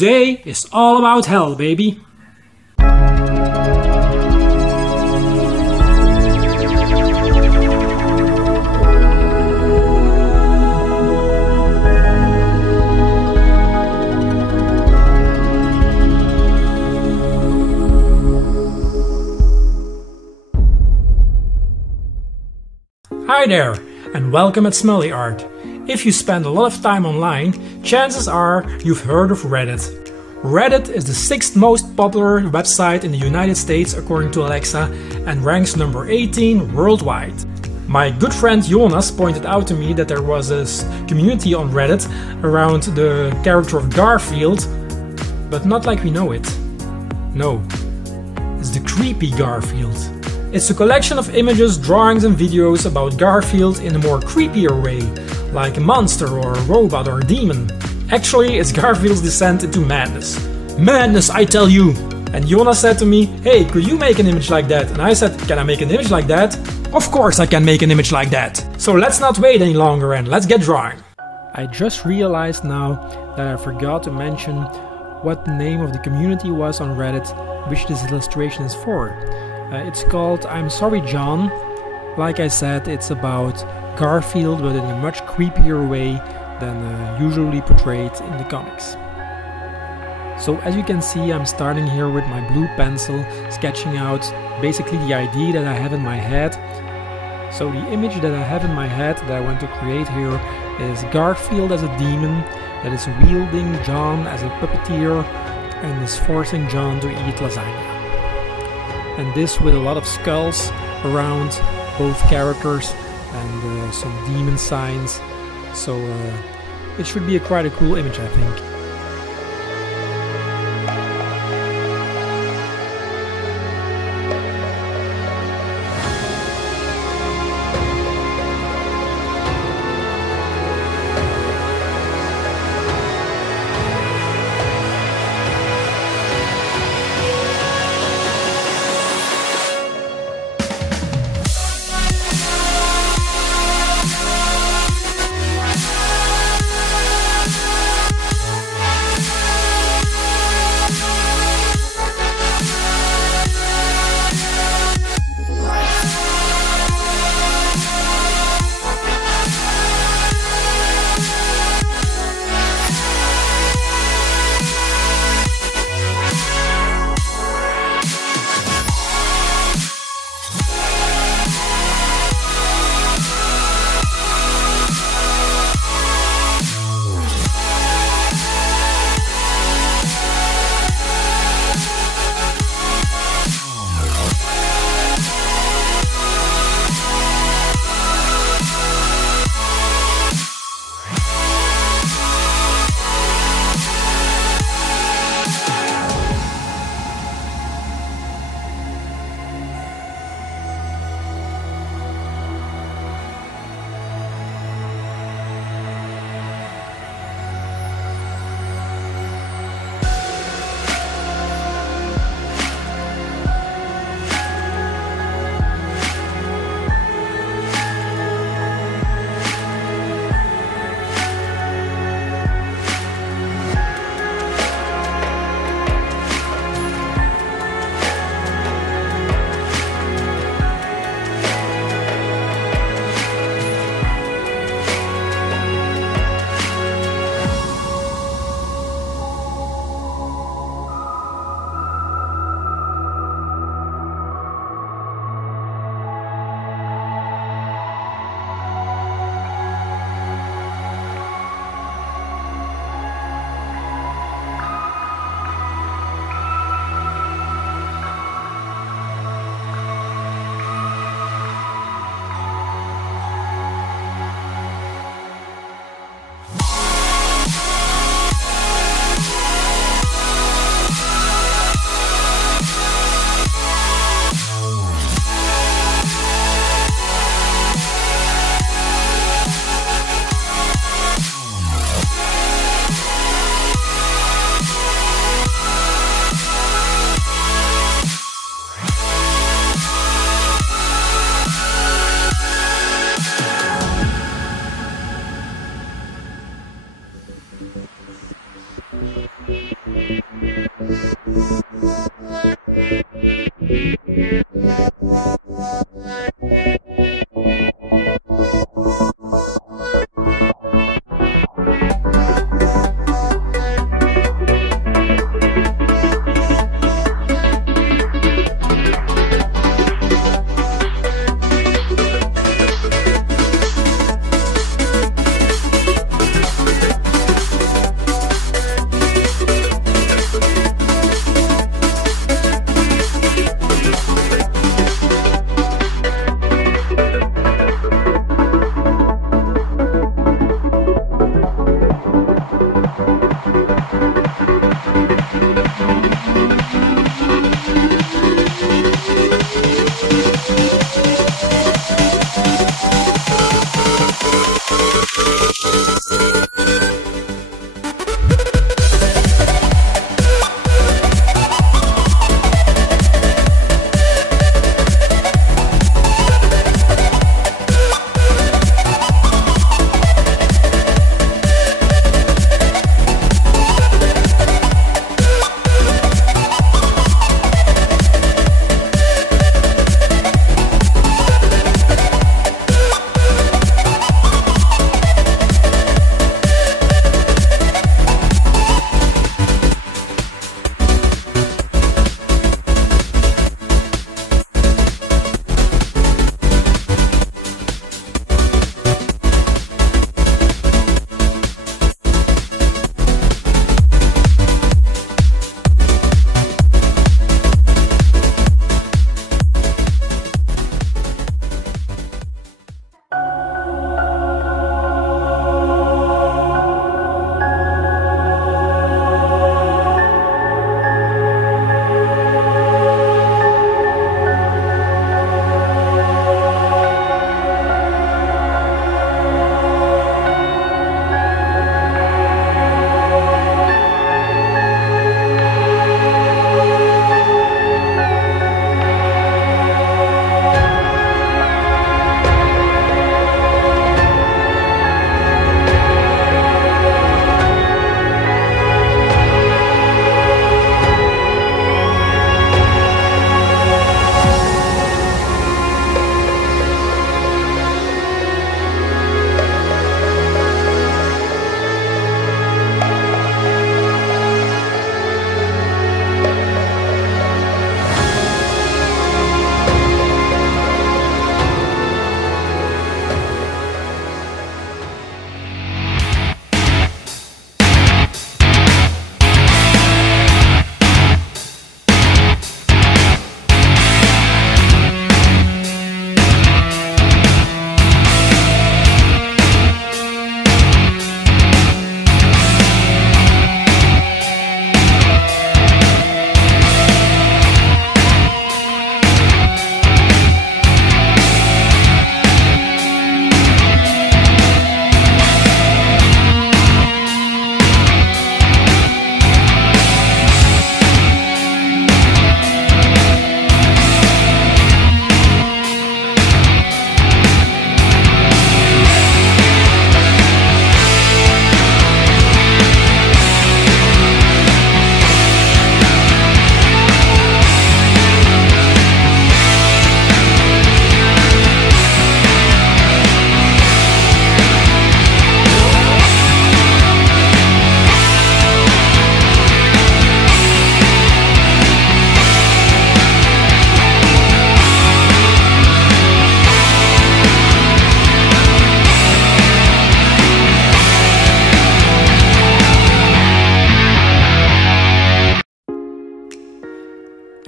today is all about hell, baby. Hi there, and welcome at Smelly Art. If you spend a lot of time online, chances are you've heard of Reddit. Reddit is the 6th most popular website in the United States according to Alexa and ranks number 18 worldwide. My good friend Jonas pointed out to me that there was a community on Reddit around the character of Garfield, but not like we know it. No, it's the creepy Garfield. It's a collection of images, drawings and videos about Garfield in a more creepier way, like a monster or a robot or a demon. Actually, it's Garfield's descent into madness. Madness, I tell you! And Jonas said to me, hey, could you make an image like that? And I said, can I make an image like that? Of course I can make an image like that! So let's not wait any longer and let's get drawing. I just realized now that I forgot to mention what the name of the community was on Reddit, which this illustration is for. It's called imsorryjon. Like I said, it's about Garfield, but in a much creepier way than usually portrayed in the comics. So as you can see, I'm starting here with my blue pencil, sketching out basically the idea that I have in my head. So the image that I have in my head that I want to create here is Garfield as a demon that is wielding John as a puppeteer and is forcing John to eat lasagna. And this with a lot of skulls around both characters and some demon signs. So it should be quite a cool image, I think.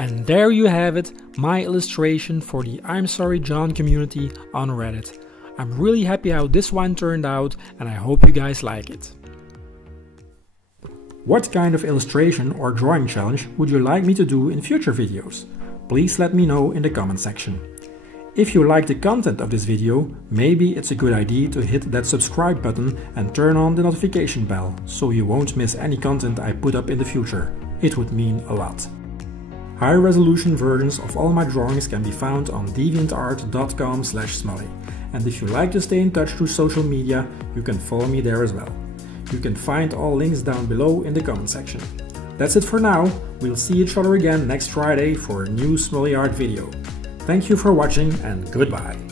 And there you have it, my illustration for the imsorryjon community on Reddit. I'm really happy how this one turned out and I hope you guys like it. What kind of illustration or drawing challenge would you like me to do in future videos? Please let me know in the comment section. If you like the content of this video, maybe it's a good idea to hit that subscribe button and turn on the notification bell so you won't miss any content I put up in the future. It would mean a lot. High resolution versions of all my drawings can be found on deviantart.com/smully. And if you like to stay in touch through social media, you can follow me there as well. You can find all links down below in the comment section. That's it for now. We'll see each other again next Friday for a new Smully Art video. Thank you for watching and goodbye.